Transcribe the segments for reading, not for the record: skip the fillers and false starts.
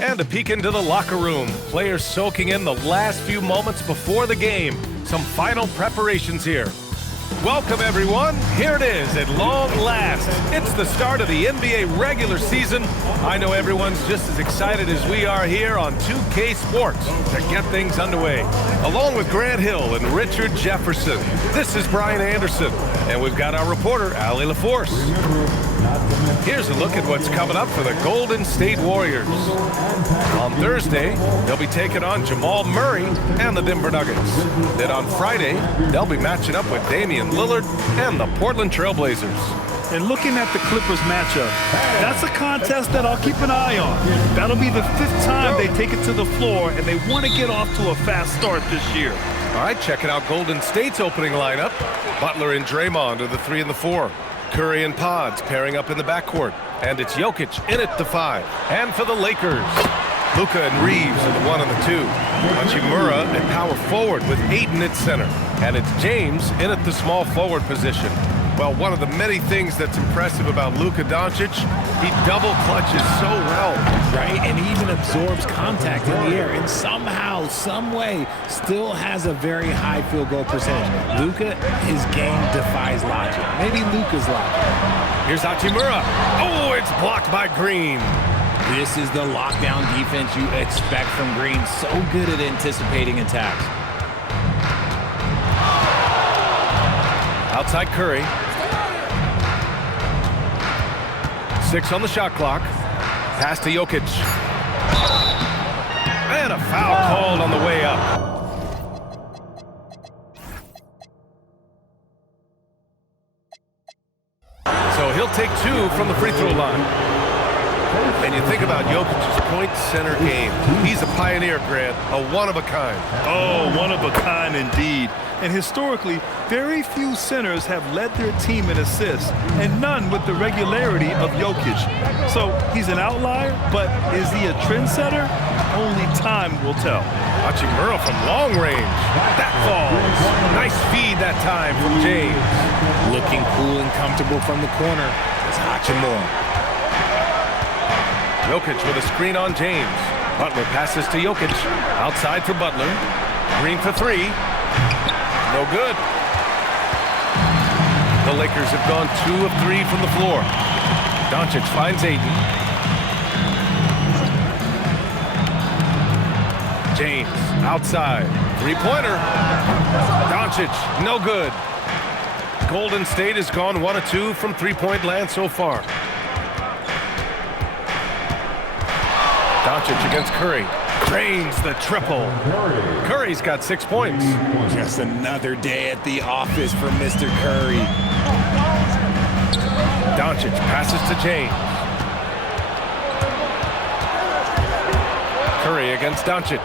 And a peek into the locker room. Players soaking in the last few moments before the game. Some final preparations here. Welcome, everyone. Here it is at long last. It's the start of the NBA regular season. I know everyone's just as excited as we are here on 2K Sports to get things underway. Along with Grant Hill and Richard Jefferson, this is Brian Anderson, and we've got our reporter, Allie LaForce. Here's a look at what's coming up for the Golden State Warriors. On Thursday, they'll be taking on Jamal Murray and the Denver Nuggets. Then on Friday, they'll be matching up with Damian Lillard and the Portland Trail Blazers. And looking at the Clippers matchup, that's a contest that I'll keep an eye on. That'll be the 5th time they take it to the floor, and they want to get off to a fast start this year. All right, checking out Golden State's opening lineup. Butler and Draymond are the 3 and the 4. Curry and Pods pairing up in the backcourt. And it's Jokic in at the 5. And for the Lakers, Luka and Reeves are the 1 and the 2. Hachimura at power forward with Ayton at center. And it's James in at the small forward position. Well, one of the many things that's impressive about Luka Doncic, he double clutches so well. Right, and he even absorbs contact in the air and somehow, some way, still has a very high field goal percentage. Luka, his game defies logic. Maybe Luka's logic. Here's Hachimura. Oh, it's blocked by Green. This is the lockdown defense you expect from Green. So good at anticipating attacks. Outside Curry. 6 on the shot clock. Pass to Jokic. And a foul called on the way up. So he'll take 2 from the free throw line. And you think about Jokic's point center game. He's a pioneer, Grant, a one-of-a-kind. Oh, one of a kind indeed. And historically, very few centers have led their team in assists, and none with the regularity of Jokic. So he's an outlier, but is he a trendsetter? Only time will tell. Hachimura from long range. That falls. Nice feed that time from James. Looking cool and comfortable from the corner is Hachimura. Jokic with a screen on James. Butler passes to Jokic. Outside for Butler. Green for 3. No good. The Lakers have gone 2 of 3 from the floor. Doncic finds Ayton. James outside. 3-pointer. Doncic, no good. Golden State has gone 1 of 2 from 3-point land so far. Doncic against Curry. Drains the triple. Curry's got 6 points. Just another day at the office for Mr. Curry. Doncic passes to James. Curry against Doncic.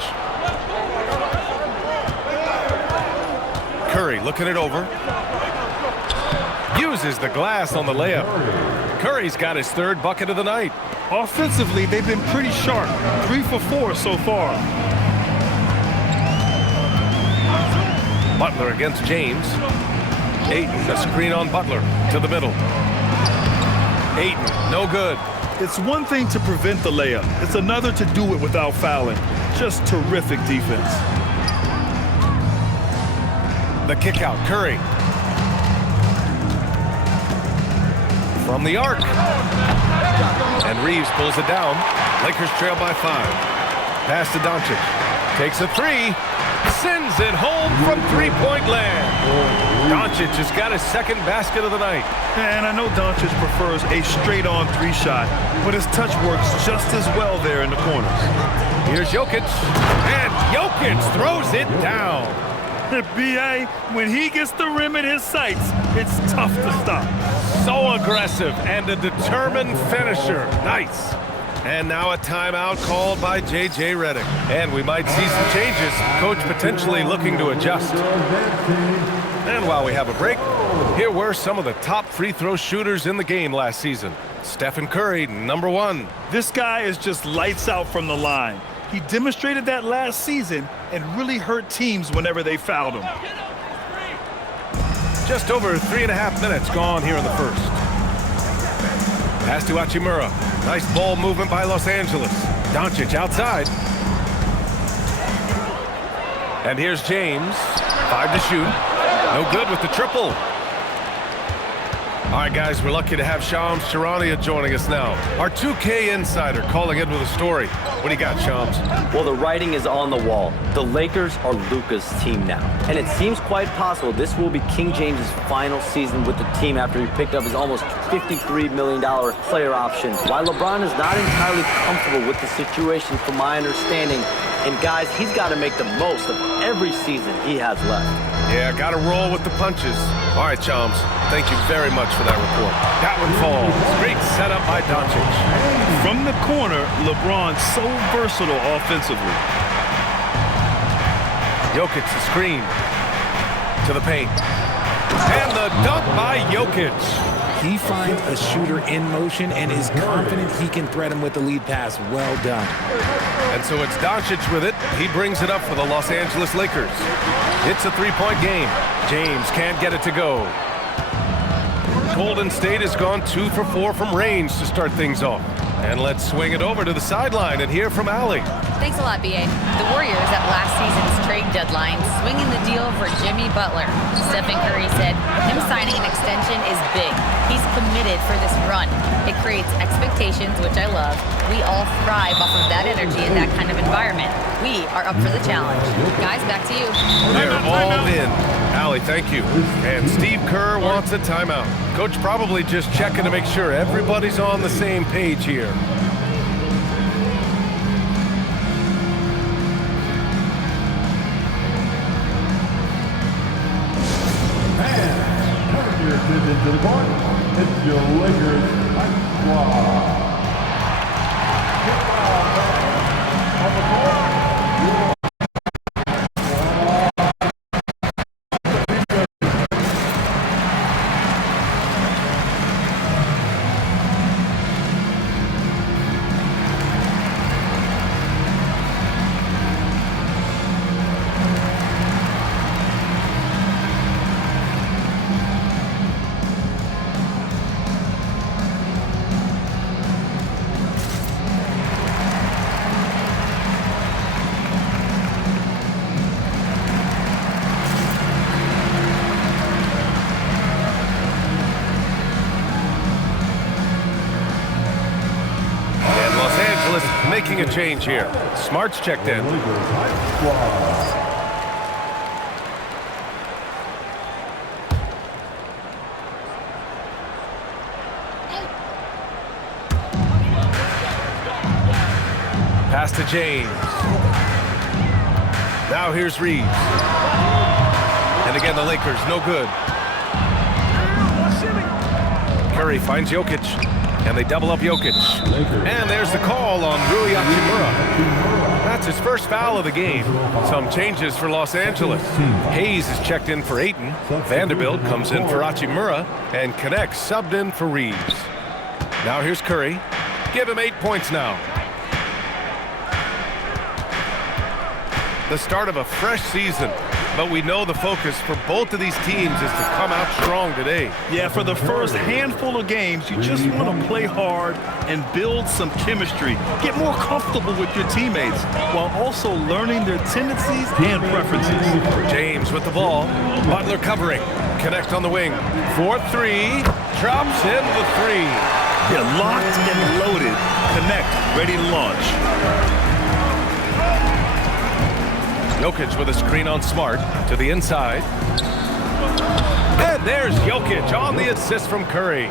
Curry looking it over. Uses the glass on the layup. Curry's got his 3rd bucket of the night. Offensively, they've been pretty sharp. 3 for 4 so far. Butler against James. Ayton, a screen on Butler to the middle. Ayton, no good. It's one thing to prevent the layup. It's another to do it without fouling. Just terrific defense. The kick out, Curry. From the arc. And Reeves pulls it down. Lakers trail by 5. Pass to Doncic. Takes a 3. Sends it home from 3-point land. Doncic has got his 2nd basket of the night. And I know Doncic prefers a straight-on 3 shot, but his touch works just as well there in the corners. Here's Jokic. And Jokic throws it down. B.A., when he gets the rim in his sights, it's tough to stop. So aggressive and a determined finisher. Nice. And now a timeout called by J.J. Redick. And we might see some changes. Coach potentially looking to adjust. And while we have a break, here were some of the top free throw shooters in the game last season. Stephen Curry, number 1. This guy is just lights out from the line. He demonstrated that last season and really hurt teams whenever they fouled him. Just over 3.5 minutes gone here in the first. Pass to Hachimura. Nice ball movement by Los Angeles. Doncic outside. And here's James. 5 to shoot. No good with the triple. All right, guys, we're lucky to have Shams Charania joining us now. Our 2K insider calling in with a story. What do you got, Shams? Well, the writing is on the wall. The Lakers are Luka's team now. And it seems quite possible this will be King James's final season with the team after he picked up his almost $53 million player option. While LeBron is not entirely comfortable with the situation from my understanding, and guys, he's got to make the most of every season he has left. Yeah, got to roll with the punches. All right, Shams, thank you very much for that report. That one falls. Great setup by Doncic. From the corner, LeBron so versatile offensively. Jokic the screen to the paint. And the dunk by Jokic. He finds a shooter in motion and is confident he can thread him with the lead pass. Well done. And so it's Doncic with it. He brings it up for the Los Angeles Lakers. It's a three-point game. James can't get it to go. Golden State has gone 2 for 4 from range to start things off. And let's swing it over to the sideline and hear from Allie. Thanks a lot, B.A. The Warriors at last season's trade deadline swinging the deal for Jimmy Butler. Stephen Curry said him signing an extension is big. He's committed for this run. It creates expectations, which I love. We all thrive off of that energy in that kind of environment. We are up for the challenge. Guys, back to you. They're all in. Allie, thank you. And Steve Kerr wants a timeout. Coach probably just checking to make sure everybody's on the same page here. Into the court, it's your Lakers Ice Squad. On the court, making a change here. Smart's checked in. Pass to James. Now here's Reeves. And again, the Lakers, no good. Curry finds Jokic. And they double up Jokic. And there's the call on Rui Hachimura. That's his first foul of the game. Some changes for Los Angeles. Hayes is checked in for Ayton. Vanderbilt comes in for Hachimura. And connects subbed in for Reeves. Now here's Curry. Give him 8 points now. The start of a fresh season. But we know the focus for both of these teams is to come out strong today. Yeah, for the first handful of games, you just want to play hard and build some chemistry. Get more comfortable with your teammates while also learning their tendencies and preferences. James with the ball. Butler covering. Connect on the wing. 4-3. Drops in the 3. Yeah, locked and loaded. Connect, ready to launch. Jokic with a screen on Smart to the inside. And there's Jokic on the assist from Curry.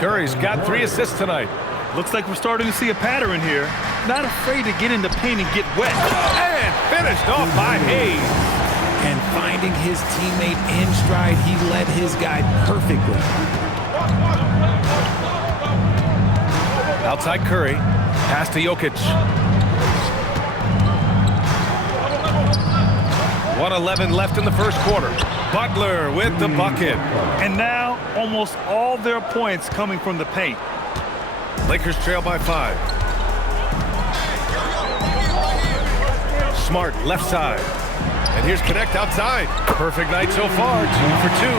Curry's got 3 assists tonight. Looks like we're starting to see a pattern here. Not afraid to get in the paint and get wet. And finished off by Hayes. And finding his teammate in stride, he led his guy perfectly. Outside Curry. Pass to Jokic. 1:11 left in the first quarter. Butler with the bucket. And now almost all their points coming from the paint. Lakers trail by 5. Smart left side. And here's Connect outside. Perfect night so far, 2 for 2.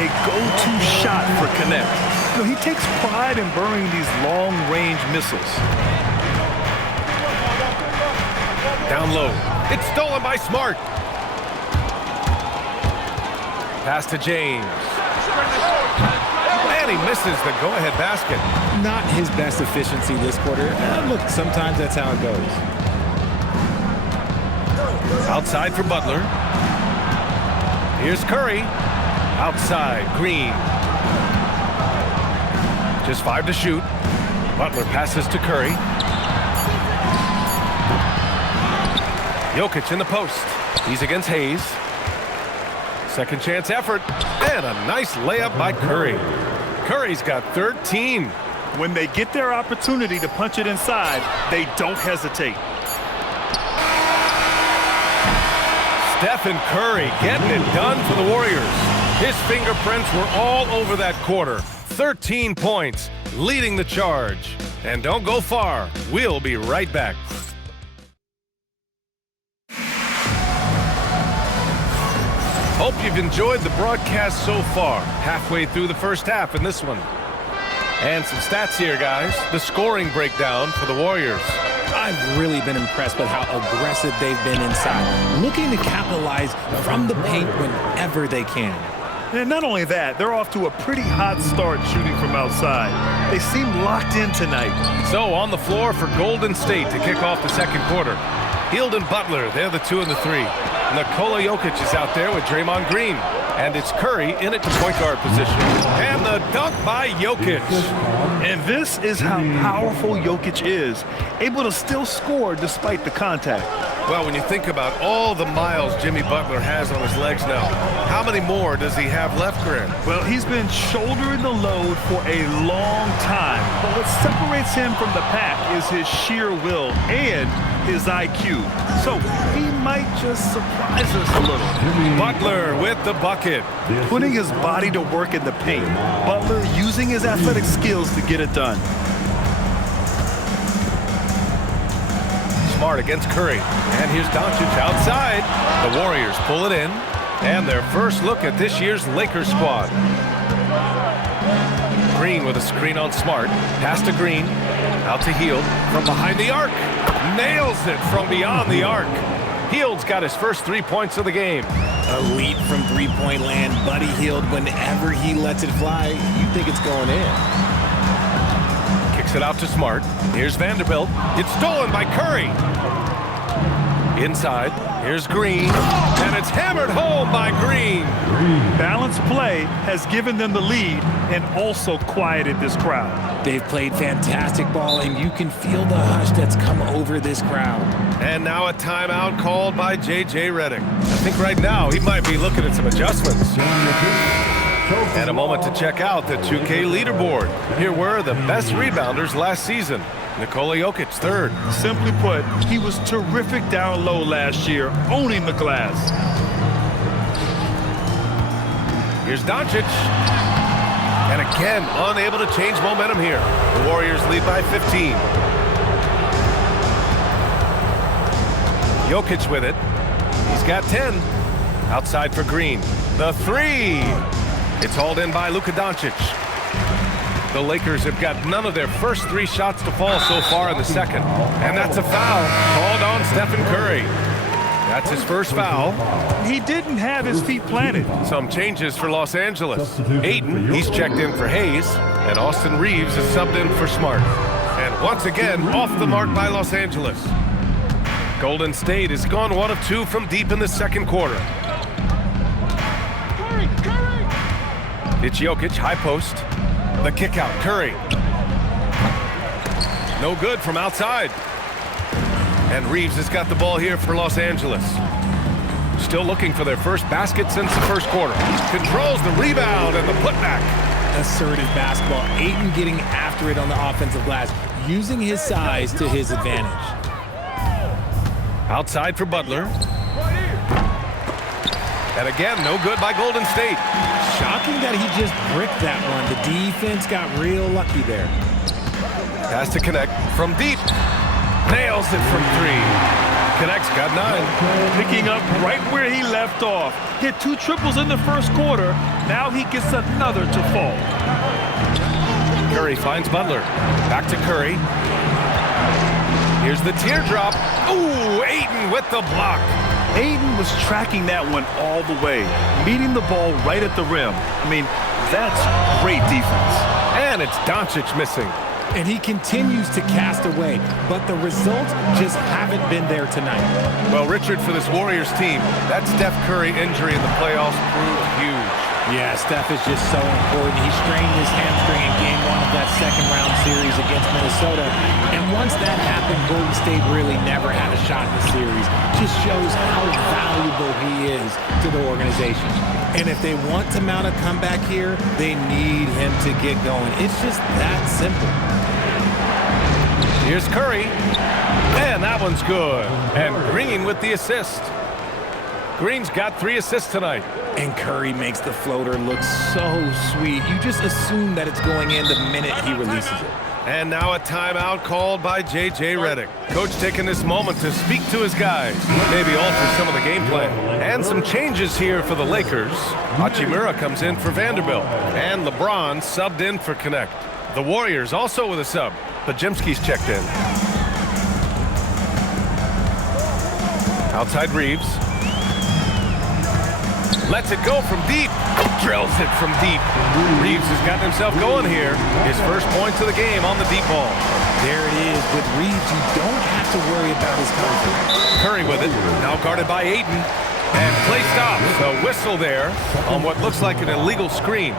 A go-to shot for Connect. You know, he takes pride in burying these long-range missiles. Down low. It's stolen by Smart. Pass to James. And he misses the go-ahead basket. Not his best efficiency this quarter. Look, sometimes that's how it goes. Outside for Butler. Here's Curry. Outside, Green. Just 5 to shoot. Butler passes to Curry. JOKIC in the post. He's against Hayes. Second chance effort. And a nice layup by Curry. Curry's got 13. When they get their opportunity to punch it inside, they don't hesitate. Stephen Curry getting it done for the Warriors. His fingerprints were all over that quarter. 13 points, leading the charge. And don't go far. We'll be right back. Hope you've enjoyed the broadcast so far. Halfway through the first half in this one. And some stats here, guys. The scoring breakdown for the Warriors. I've really been impressed with how aggressive they've been inside, looking to capitalize from the paint whenever they can. And not only that, they're off to a pretty hot start shooting from outside. They seem locked in tonight. So on the floor for Golden State to kick off the second quarter. Hield and Butler, they're the 2 and the 3. Nikola Jokic is out there with Draymond Green. And it's Curry in at the point guard position. And the dunk by Jokic. And this is how powerful Jokic is, able to still score despite the contact. Well, when you think about all the miles Jimmy Butler has on his legs now, how many more does he have left, Grant? Well, he's been shouldering the load for a long time. But what separates him from the pack is his sheer will and his IQ. So he might just surprise us a little. Butler with the bucket. Putting his body to work in the paint. Butler using his athletic skills to get it done. Smart against Curry. And here's Doncic outside. The Warriors pull it in. And their first look at this year's Lakers squad. Green with a screen on Smart. Pass to Green. Out to Hield from behind the arc. Nails it from beyond the arc. Hield's got his first 3 points of the game. Elite from three-point land. Buddy Hield, whenever he lets it fly, you think it's going in. Kicks it out to Smart. Here's Vanderbilt. It's stolen by Curry. Inside. Here's Green. And it's hammered home by Green. Balanced play has given them the lead and also quieted this crowd. They've played fantastic ball, and you can feel the hush that's come over this crowd. And now a timeout called by J.J. Redick. I think right now he might be looking at some adjustments. And a moment to check out the 2K leaderboard. Here were the best rebounders last season. Nikola Jokic, third. Simply put, he was terrific down low last year, owning the glass. Here's Doncic. And again, unable to change momentum here. The Warriors lead by 15. Jokic with it. He's got 10. Outside for Green. The 3. It's hauled in by Luka Doncic. The Lakers have got none of their first 3 shots to fall so far in the second. And that's a foul called on Stephen Curry. That's his first foul. He didn't have his feet planted. Some changes for Los Angeles. Ayton, he's checked in for Hayes. And Austin Reeves is subbed in for Smart. And once again, off the mark by Los Angeles. Golden State has gone 1 of 2 from deep in the second quarter. It's Jokic, high post. The kick out, Curry. No good from outside. And Reeves has got the ball here for Los Angeles. Still looking for their first basket since the first quarter. Controls the rebound and the putback. Assertive basketball. Ayton getting after it on the offensive glass, using his size to his advantage. Outside for Butler. And again, no good by Golden State. Shocking that he just bricked that one. The defense got real lucky there. Has to connect from deep. Nails it from 3. Connects, got 9. Picking up right where he left off. Hit 2 triples in the first quarter. Now he gets another to fall. Curry finds Butler. Back to Curry. Here's the teardrop. Ooh, Ayton with the block. Ayton was tracking that one all the way, meeting the ball right at the rim. I mean, that's great defense. And it's Doncic missing. And he continues to cast away, but the results just haven't been there tonight. Well, Richard, for this Warriors team, that Steph Curry injury in the playoffs proved huge. Yeah, Steph is just so important. He strained his hamstring in Game 1 of that second-round series against Minnesota. And once that happened, Golden State really never had a shot in the series. Just shows how valuable he is to the organization. And if they want to mount a comeback here, they need him to get going. It's just that simple. Here's Curry. And that one's good. And Green with the assist. Green's got 3 assists tonight. And Curry makes the floater look so sweet. You just assume that it's going in the minute he releases it. And now a timeout called by J.J. Redick. Coach taking this moment to speak to his guys, maybe alter some of the game plan. And some changes here for the Lakers. Hachimura comes in for Vanderbilt. And LeBron subbed in for Connect. The Warriors also with a sub. Pajemski's checked in. Outside Reeves. Lets it go from deep. Drills it from deep. Reeves has gotten himself going here. His first points of the game on the deep ball. There it is. With Reeves, you don't have to worry about his confidence. Curry with it. Now guarded by Ayton. And play stops. A whistle there on what looks like an illegal screen.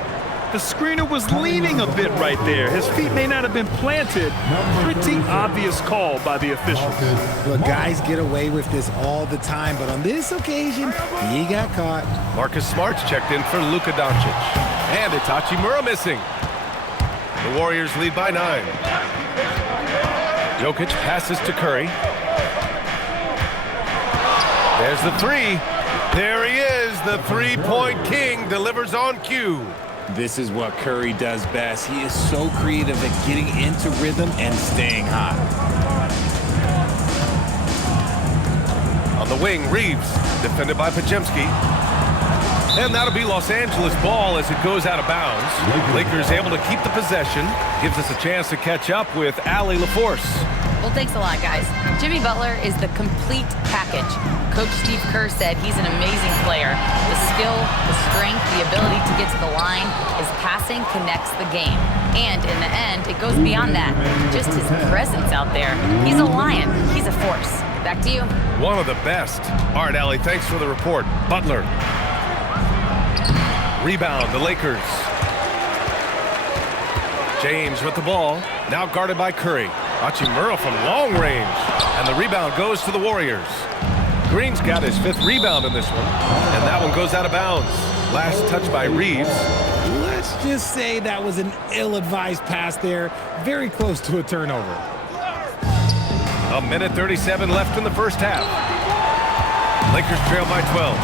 The screener was leaning a bit right there. His feet may not have been planted. Pretty obvious call by the officials. Look, guys get away with this all the time, but on this occasion, he got caught. Marcus Smart's checked in for Luka Doncic. And it's Hachimura missing. The Warriors lead by 9. Jokic passes to Curry. There's the 3. There he is. The three-point king delivers on cue. This is what Curry does best. He is so creative at getting into rhythm and staying hot. On the wing, Reeves, defended by Pajemski. And that'll be Los Angeles ball as it goes out of bounds. Lakers able to keep the possession. Gives us a chance to catch up with Allie LaForce. Well, thanks a lot, guys. Jimmy Butler is the complete package. Coach Steve Kerr said he's an amazing player. The skill, the strength, the ability to get to the line, his passing connects the game. And in the end, it goes beyond that. Just his presence out there. He's a lion. He's a force. Back to you. One of the best. All right, Allie, thanks for the report. Butler. Rebound, the Lakers. James with the ball. Now guarded by Curry. Hachimura from long range. And the rebound goes to the Warriors. Green's got his 5th rebound in this one. And that one goes out of bounds. Last touch by Reeves. Let's just say that was an ill-advised pass there. Very close to a turnover. A minute 37 left in the first half. Lakers trail by 12.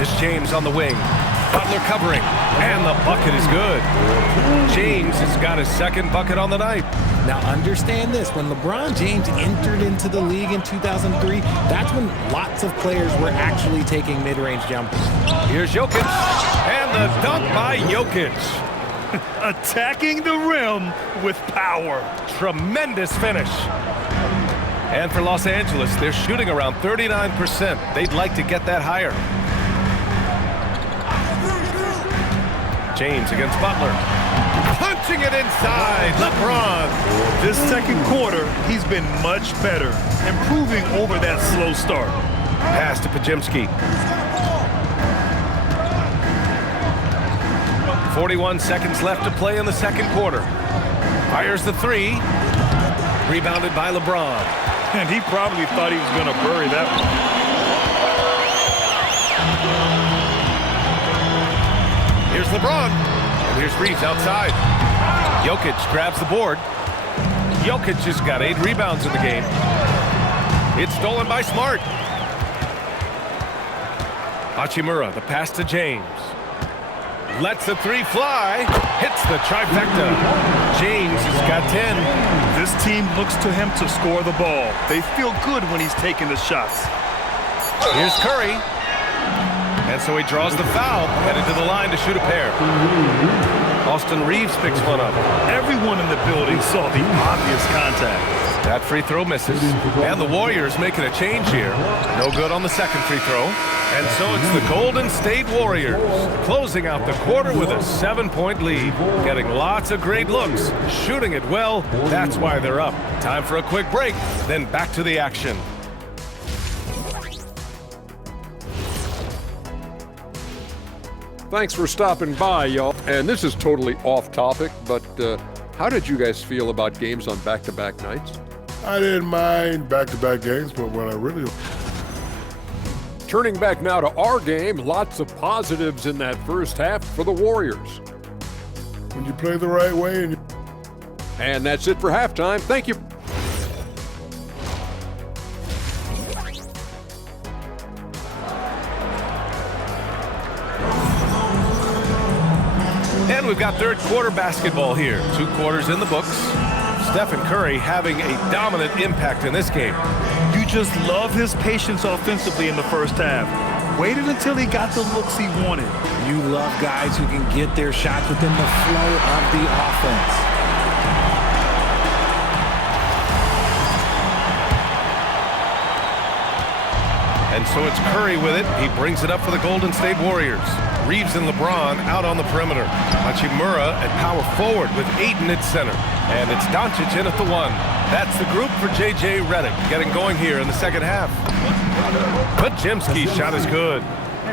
It's James on the wing. Butler covering. And the bucket is good. James has got his 2nd bucket on the night. Now understand this, when LeBron James entered into the league in 2003, that's when lots of players were actually taking mid-range jumpers. Here's Jokic, and the dunk by Jokic. Attacking the rim with power. Tremendous finish. And for Los Angeles, they're shooting around 39%. They'd like to get that higher. James against Butler. Punching it inside, LeBron. This second quarter, he's been much better, improving over that slow start. Pass to Pajemski. 41 seconds left to play in the second quarter. Fires the 3. Rebounded by LeBron. And he probably thought he was going to bury that one. Here's LeBron. And here's Reeves outside. Jokic grabs the board. Jokic has got 8 rebounds in the game. It's stolen by Smart. Hachimura, the pass to James. Lets the 3 fly. Hits the trifecta. James has got 10. This team looks to him to score the ball. They feel good when he's taking the shots. Here's Curry. And so he draws the foul, headed to the line to shoot a pair. Austin Reeves picks one up. Everyone in the building saw the obvious contact. That free throw misses. And the Warriors making a change here. No good on the second free throw. And so it's the Golden State Warriors closing out the quarter with a 7-point lead. Getting lots of great looks. Shooting it well. That's why they're up. Time for a quick break. Then back to the action. Thanks for stopping by, y'all. And this is totally off topic, but how did you guys feel about games on back-to-back nights? I didn't mind back-to-back games, but what I really... Turning back now to our game, lots of positives in that first half for the Warriors. When you play the right way And that's it for halftime. Thank you. And we've got third quarter basketball here. 2 quarters in the books. Stephen Curry having a dominant impact in this game. You just love his patience offensively in the first half. Waited until he got the looks he wanted. You love guys who can get their shots within the flow of the offense. And so it's Curry with it. He brings it up for the Golden State Warriors. Reeves and LeBron out on the perimeter. Hachimura at power forward with Ayton at center. And it's Doncic in at the 1. That's the group for J.J. Redick getting going here in the second half. But Jimski's shot is good.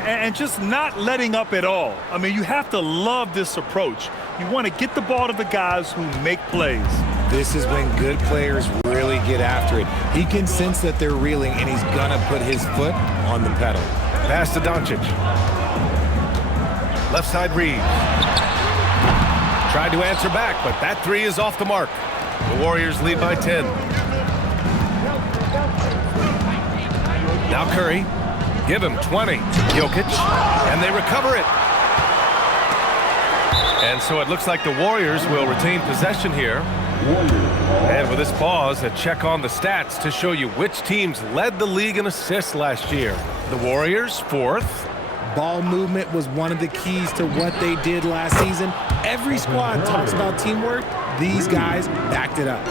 And just not letting up at all. I mean, you have to love this approach. You want to get the ball to the guys who make plays. This is when good players really get after it. He can sense that they're reeling, and he's going to put his foot on the pedal. Pass to Doncic. Left side Reeves. Tried to answer back, but that 3 is off the mark. The Warriors lead by 10. Now Curry. Give him 20. Jokic. And they recover it. And so it looks like the Warriors will retain possession here. And with this pause, a check on the stats to show you which teams led the league in assists last year. The Warriors, 4th. Ball movement was one of the keys to what they did last season. Every squad talks about teamwork. These guys backed it up.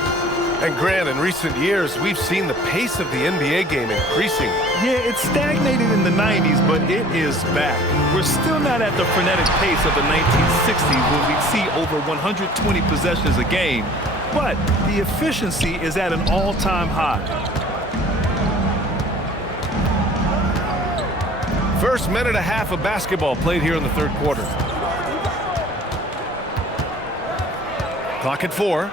And Grant, in recent years, we've seen the pace of the NBA game increasing. Yeah, it stagnated in the 90s, but it is back. We're still not at the frenetic pace of the 1960s when we'd see over 120 possessions a game, but the efficiency is at an all-time high. First minute and a half of basketball played here in the third quarter. Clock at 4.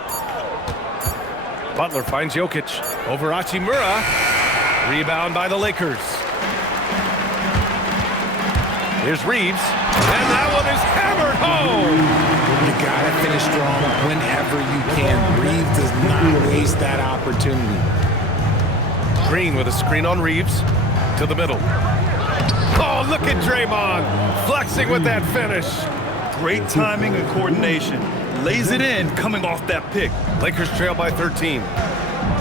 Butler finds Jokic over Hachimura. Rebound by the Lakers. Here's Reeves. And that one is hammered home. You got to finish strong whenever you can. Reeves does not waste that opportunity. Green with a screen on Reeves. To the middle. Oh, look at Draymond flexing with that finish. Great timing and coordination. Lays it in coming off that pick. Lakers trail by 13.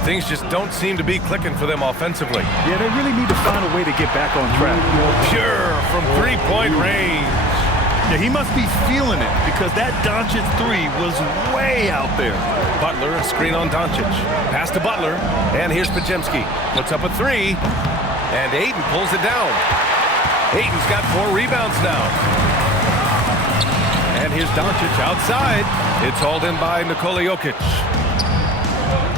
Things just don't seem to be clicking for them offensively. Yeah, they really need to find a way to get back on track. Pure from 3-point range. Yeah, he must be feeling it because that Doncic 3 was way out there. Butler, a screen on Doncic. Pass to Butler, and here's Podziemski. Puts up a 3, and Ayton pulls it down. Ayton's got 4 rebounds now. And here's Doncic outside. It's hauled in by Nikola Jokic.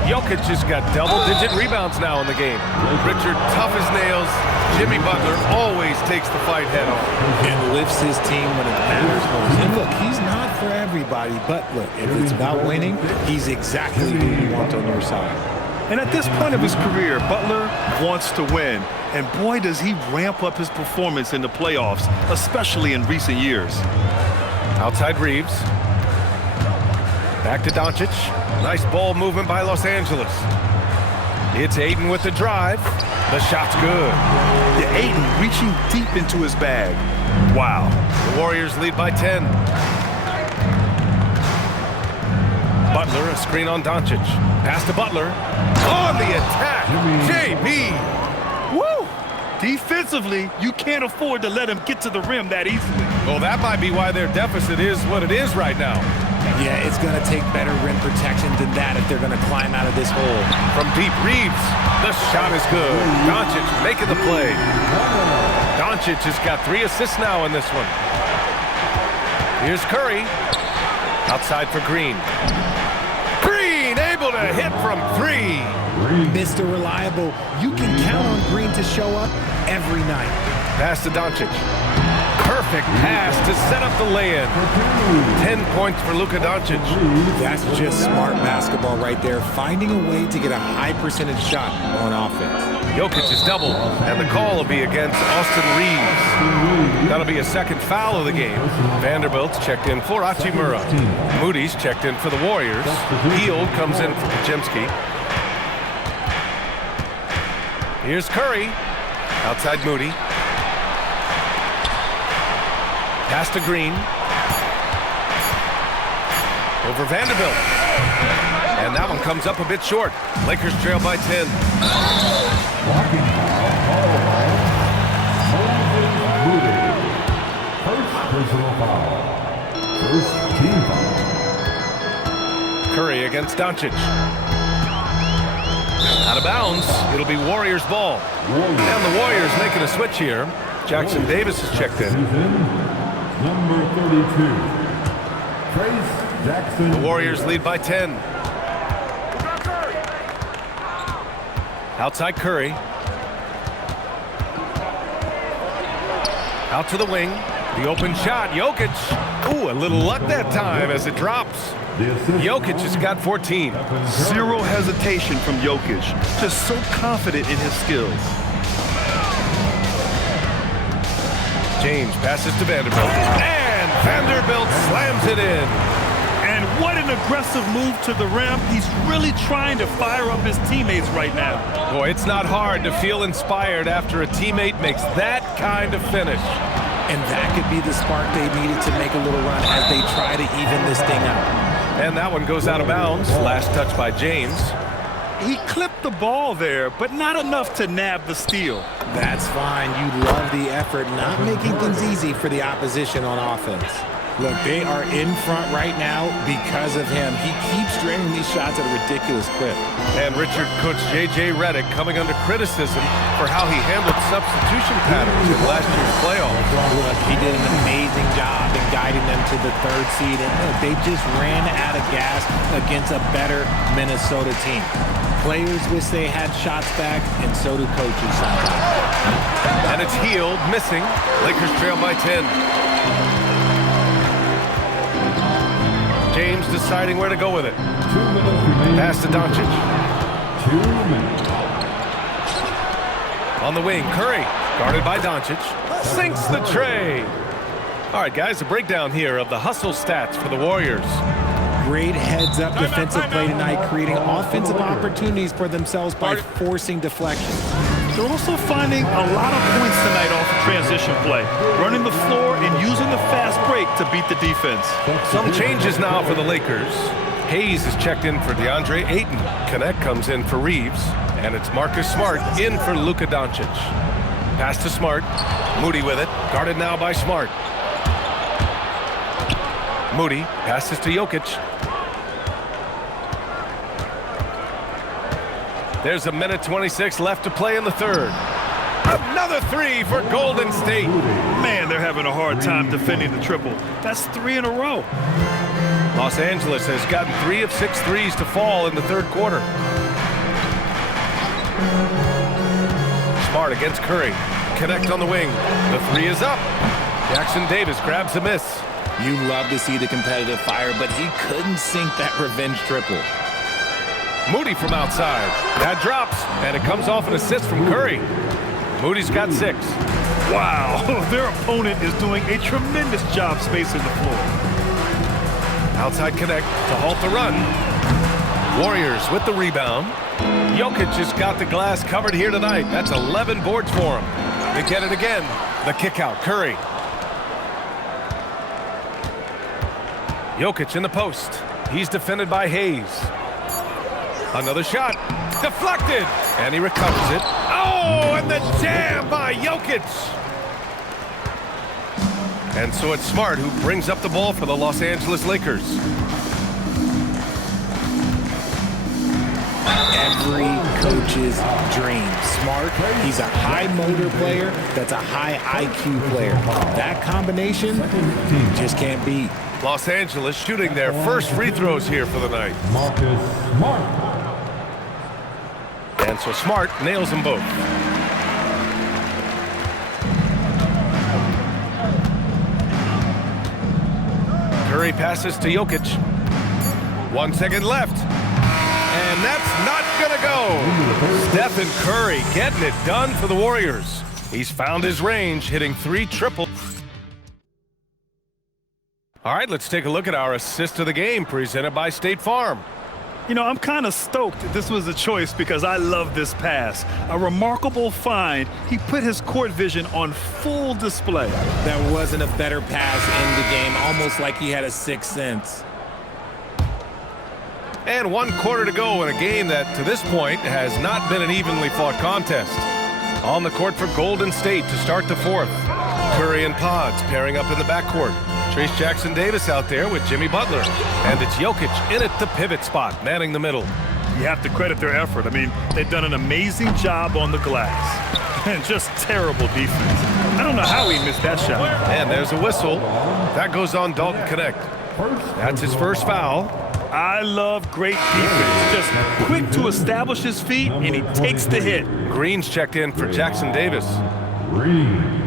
Jokic has got double-digit rebounds now in the game. Richard, tough as nails. Jimmy Butler always takes the fight head-on. And lifts his team when it matters most. And look, he's not for everybody, but look, if it's about winning, he's exactly who you want on your side. And at this point of his career, Butler wants to win. And boy, does he ramp up his performance in the playoffs, especially in recent years. Outside Reeves. Back to Doncic. Nice ball movement by Los Angeles. It's Ayton with the drive. The shot's good. Yeah, Ayton reaching deep into his bag. Wow. The Warriors lead by 10. Butler, a screen on Doncic. Pass to Butler. On the attack, JB. Woo! Defensively, you can't afford to let him get to the rim that easily. Well, that might be why their deficit is what it is right now. Yeah, it's going to take better rim protection than that if they're going to climb out of this hole. From deep, Reeves. The shot is good. Doncic making the play. Doncic has got 3 assists now in this one. Here's Curry. Outside for Green. Green able to hit from 3. Mr. Reliable, you can count on Green to show up every night. Pass to Doncic. Perfect pass to set up the lay-in. 10 points for Luka Doncic. That's just smart basketball right there, finding a way to get a high percentage shot on offense. Jokic is doubled, and the call will be against Austin Reeves. That'll be a second foul of the game. Vanderbilt's checked in for Hachimura. Moody's checked in for the Warriors. Hield comes in for Podziemski. Here's Curry. Outside Moody. Pass to Green. Over Vanderbilt. And that one comes up a bit short. Lakers trail by 10. Blocking foul, Moody. First personal foul. First team foul. Curry against Doncic. Out of bounds. It'll be Warriors ball. And the Warriors making a switch here. Jackson Davis is checked in. Number 32, Trace Jackson. The Warriors lead by 10. Outside Curry. Out to the wing. The open shot. Jokic. Ooh, a little luck that time as it drops. Jokic has got 14. Zero hesitation from Jokic. Just so confident in his skills. James passes to Vanderbilt. And Vanderbilt slams it in. And what an aggressive move to the rim. He's really trying to fire up his teammates right now. Boy, it's not hard to feel inspired after a teammate makes that kind of finish. And that could be the spark they needed to make a little run as they try to even this thing out. And that one goes out of bounds. Last touch by James. He clipped the ball there, but not enough to nab the steal. That's fine. You love the effort, not making things easy for the opposition on offense. Look, they are in front right now because of him. He keeps draining these shots at a ridiculous clip. And Richard coach J.J. Redick coming under criticism for how he handled substitution patterns in last year's playoffs. Look, he did an amazing job in guiding them to the 3rd seed. And look, they just ran out of gas against a better Minnesota team. Players wish they had shots back, and so do coaches sometimes. And it's Hield missing. Lakers trail by 10. James deciding where to go with it. 2 minutes remaining. Pass to Doncic. 2 minutes. On the wing, Curry, guarded by Doncic, sinks the tray. All right, guys, a breakdown here of the hustle stats for the Warriors. Great heads-up defensive play tonight, creating offensive opportunities for themselves by forcing deflections. They're also finding a lot of points tonight off of transition play, running the floor and using the fast break to beat the defense. Some changes now for the Lakers. Hayes is checked in for DeAndre Ayton. Connect comes in for Reeves. And it's Marcus Smart in for Luka Doncic. Pass to Smart. Moody with it. Guarded now by Smart. Moody passes to Jokic. There's 1:26 left to play in the 3rd. Another 3 for Golden State. Man, they're having a hard time defending the triple. That's 3 in a row. Los Angeles has gotten 3 of 6 threes to fall in the 3rd quarter. Smart against Curry. Connect on the wing. The 3 is up. Jackson Davis grabs a miss. You love to see the competitive fire, but he couldn't sink that revenge triple. Moody from outside. That drops, and it comes off an assist from Curry. Moody's got 6. Wow, their opponent is doing a tremendous job spacing the floor. Outside Connect to halt the run. Warriors with the rebound. Jokic has got the glass covered here tonight. That's 11 boards for him. They get it again. The kick out, Curry. Jokic in the post. He's defended by Hayes. Another shot. Deflected. And he recovers it. Oh, and the jam by Jokic. And so it's Smart who brings up the ball for the Los Angeles Lakers. Every coach's dream. Smart, he's a high motor player that's a high IQ player. That combination, just can't beat. Los Angeles shooting their first free throws here for the night. Marcus Smart. And so Smart nails them both. Curry passes to Jokic. 1 second left. And that's not gonna go. Stephen Curry getting it done for the Warriors. He's found his range, hitting 3 triples. All right, let's take a look at our assist of the game presented by State Farm. You know, I'm kind of stoked this was a choice because I love this pass. A remarkable find. He put his court vision on full display. There wasn't a better pass in the game, almost like he had a sixth sense. And 1 quarter to go in a game that, to this point, has not been an evenly fought contest. On the court for Golden State to start the 4th. Curry and Pods pairing up in the backcourt. Trace Jackson-Davis out there with Jimmy Butler. And it's Jokic in at the pivot spot, manning the middle. You have to credit their effort. I mean, they've done an amazing job on the glass. And just terrible defense. I don't know how he missed that shot. And there's a whistle. That goes on Dalton Connect. That's his first foul. I love great defense. Just quick to establish his feet, and he takes the hit. Green's checked in for Jackson-Davis. Green.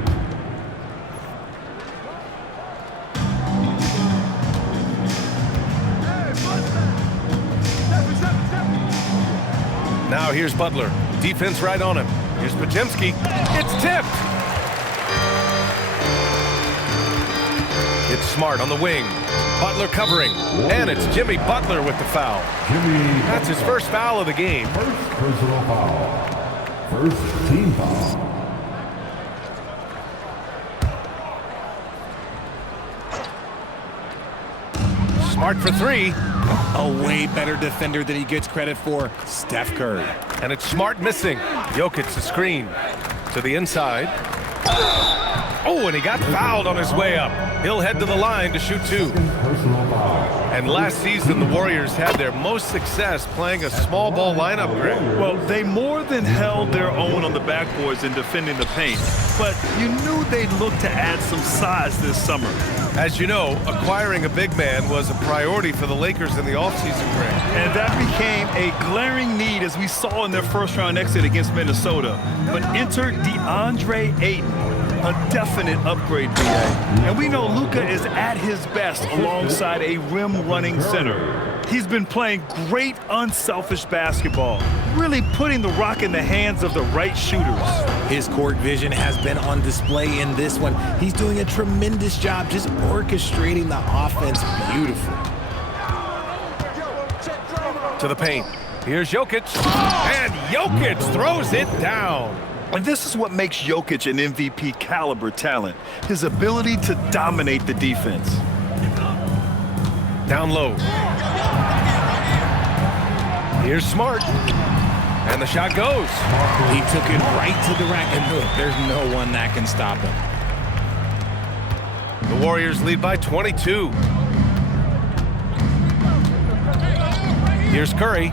Now here's Butler. Defense right on him. Here's Podziemski. It's tipped. It's Smart on the wing. Butler covering. And it's Jimmy Butler with the foul. That's his first foul of the game. First personal foul. First team foul. Smart for 3. A way better defender than he gets credit for, Steph Curry. And it's Smart missing. Jokic the screen. To the inside. Oh, and he got fouled on his way up. He'll head to the line to shoot 2. And last season, the Warriors had their most success playing a small ball lineup, Greg. Well, they more than held their own on the backboards in defending the paint. But you knew they'd look to add some size this summer. As you know, acquiring a big man was a priority for the Lakers in the offseason, Greg. And that became a glaring need as we saw in their first-round exit against Minnesota. But enter DeAndre Ayton, a definite upgrade, BA. And we know Luka is at his best alongside a rim-running center. He's been playing great, unselfish basketball, really putting the rock in the hands of the right shooters. His court vision has been on display in this one. He's doing a tremendous job just orchestrating the offense beautifully. To the paint. Here's Jokic. And Jokic throws it down. And this is what makes Jokic an MVP caliber talent, his ability to dominate the defense. Down low. Here's Smart. And the shot goes. He took it right to the rack, and look, there's no one that can stop him. The Warriors lead by 22. Here's Curry.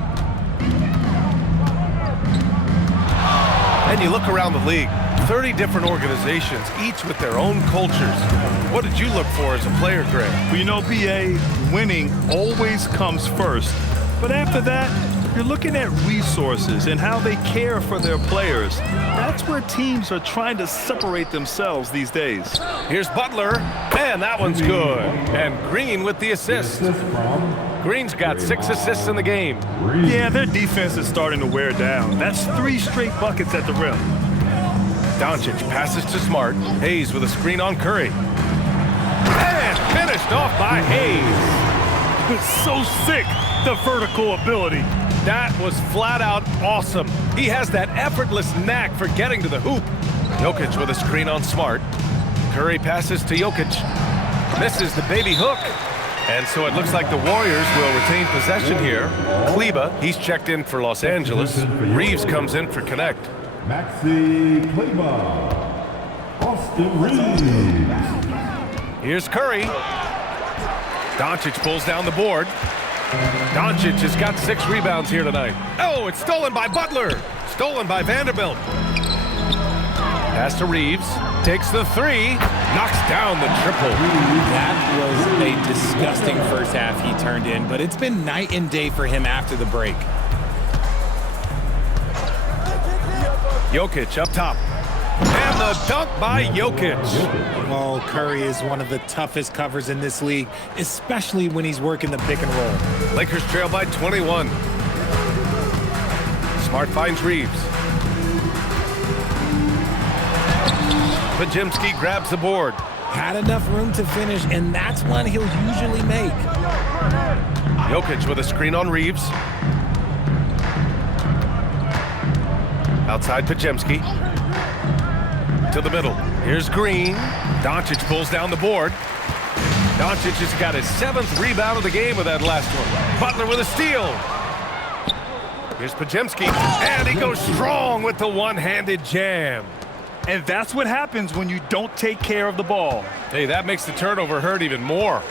And you look around the league, 30 different organizations, each with their own cultures. What did you look for as a player, Greg? Well, you know, BA, winning always comes first. But after that, you're looking at resources and how they care for their players. That's where teams are trying to separate themselves these days. Here's Butler, and that one's good. And Green with the assist. Green's got 6 assists in the game. Yeah, their defense is starting to wear down. That's 3 straight buckets at the rim. Doncic passes to Smart. Hayes with a screen on Curry. And finished off by Hayes. It's so sick, the vertical ability. That was flat out awesome. He has that effortless knack for getting to the hoop. Jokic with a screen on Smart. Curry passes to Jokic. Misses the baby hook. And so it looks like the Warriors will retain possession here. Kleba, he's checked in for Los Angeles. Reeves comes in for Connect. Maxi Kleba. Austin Reeves. Here's Curry. Doncic pulls down the board. Doncic has got 6 rebounds here tonight. Oh, it's stolen by Butler. Stolen by Vanderbilt. Pass to Reeves. Takes the 3. Knocks down the triple. That was a disgusting first half he turned in, but it's been night and day for him after the break. Jokic up top. And the dunk by Jokic. Oh, Curry is one of the toughest covers in this league, especially when he's working the pick and roll. Lakers trail by 21. Smart finds Reeves. Pajemski grabs the board. Had enough room to finish, and that's one he'll usually make. Jokic with a screen on Reeves. Outside Pajemski. To the middle. Here's Green. Doncic pulls down the board. Doncic has got his 7th rebound of the game with that last one. Butler with a steal. Here's Pajemski. And he goes strong with the one-handed jam. And that's what happens when you don't take care of the ball. Hey, that makes the turnover hurt even more.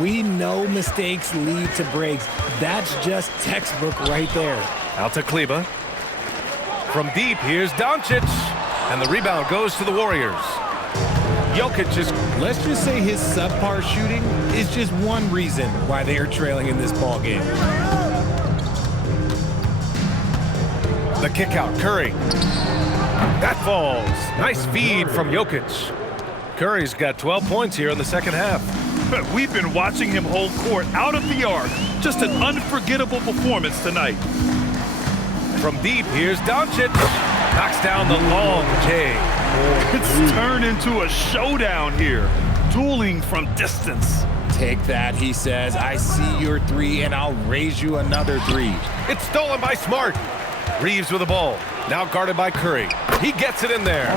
We know mistakes lead to breaks. That's just textbook right there. Out to Kleba. From deep, here's Doncic. And the rebound goes to the Warriors. Jokic is... Let's just say his subpar shooting is just one reason why they are trailing in this ball game. The kick out, Curry. That falls. Nice feed from Jokic. Curry's got 12 points here in the second half. We've been watching him hold court out of the arc. Just an unforgettable performance tonight. From deep, here's Doncic. Knocks down the long J. It's turned into a showdown here. Dueling from distance. Take that, he says. I see your 3, and I'll raise you another 3. It's stolen by Smart. Reeves with the ball. Now guarded by Curry. He gets it in there.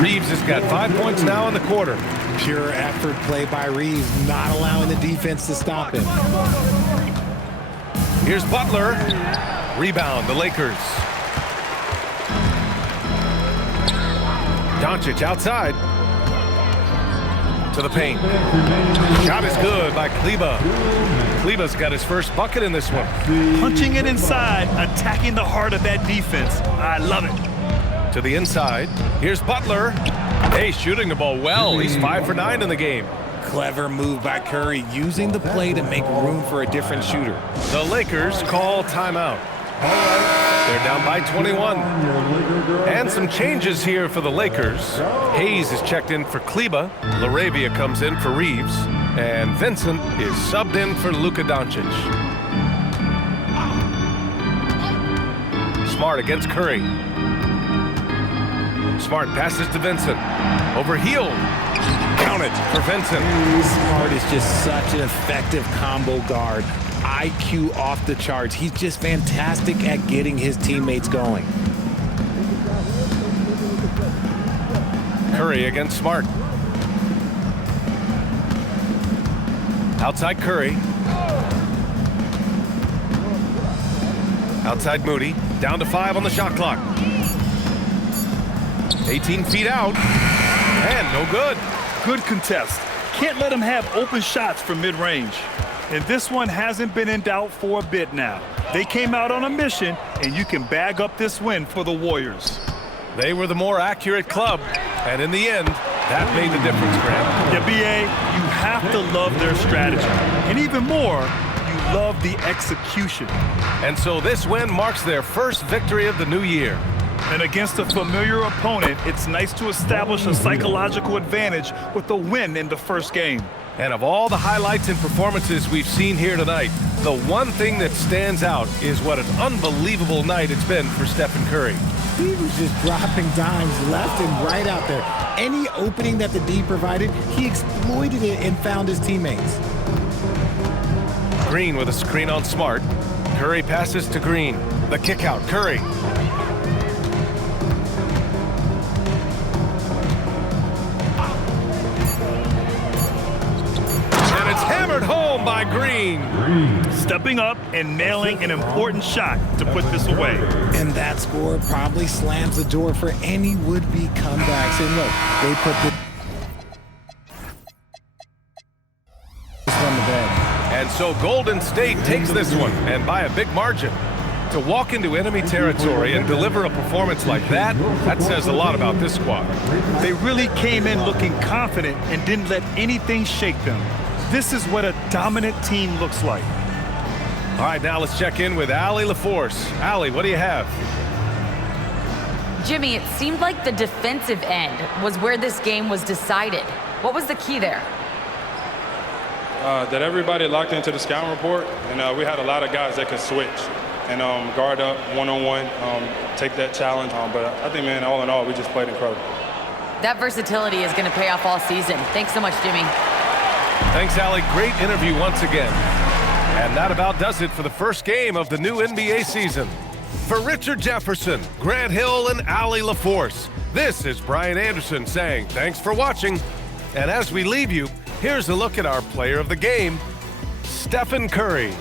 Reeves has got 5 points now in the quarter. Pure effort play by Reeves, not allowing the defense to stop him. Here's Butler. Rebound, the Lakers. Doncic outside. To the paint. Shot is good by Kleba. Kleba's got his first bucket in this one. Punching it inside, attacking the heart of that defense. I love it. To the inside. Here's Butler. Hey, shooting the ball well. He's 5 for 9 in the game. Clever move by Curry, using the play to make room for a different shooter. The Lakers call timeout. They're down by 21. And some changes here for the Lakers. Hayes is checked in for Kleba. Laravia comes in for Reeves. And Vincent is subbed in for Luka Doncic. Smart against Curry. Smart passes to Vincent. Overhealed. Counted for Vincent. Smart is just such an effective combo guard. IQ off the charts. He's just fantastic at getting his teammates going. Curry against Smart. Outside Curry. Outside Moody. Down to 5 on the shot clock. 18 feet out. And no good. Good contest. Can't let him have open shots from mid-range. And this one hasn't been in doubt for a bit now. They came out on a mission, and you can bag up this win for the Warriors. They were the more accurate club, and in the end, that made the difference, Graham. Yeah, B.A., you have to love their strategy. And even more, you love the execution. And so this win marks their first victory of the new year. And against a familiar opponent, it's nice to establish a psychological advantage with a win in the first game. And of all the highlights and performances we've seen here tonight, the one thing that stands out is what an unbelievable night it's been for Stephen Curry. He was just dropping dimes left and right out there. Any opening that the D provided, he exploited it and found his teammates. Green with a screen on Smart. Curry passes to Green. The kick out, Curry. Hammered home by Green. Stepping up and nailing an important shot to put this away. And that score probably slams the door for any would-be comebacks. And look, they put the to bed. And so Golden State takes this one, and by a big margin. To walk into enemy territory and deliver a performance like that says a lot about this squad. They really came in looking confident and didn't let anything shake them. This is what a dominant team looks like. All right, now let's check in with Allie LaForce. Allie, what do you have? Jimmy, it seemed like the defensive end was where this game was decided. What was the key there? That everybody locked into the scouting report, and we had a lot of guys that could switch and guard up one-on-one, take that challenge. But I think, man, all in all, we just played incredible. That versatility is going to pay off all season. Thanks so much, Jimmy. Thanks, Allie. Great interview once again. And that about does it for the first game of the new NBA season. For Richard Jefferson, Grant Hill, and Allie LaForce, this is Brian Anderson saying thanks for watching. And as we leave you, here's a look at our player of the game, Stephen Curry.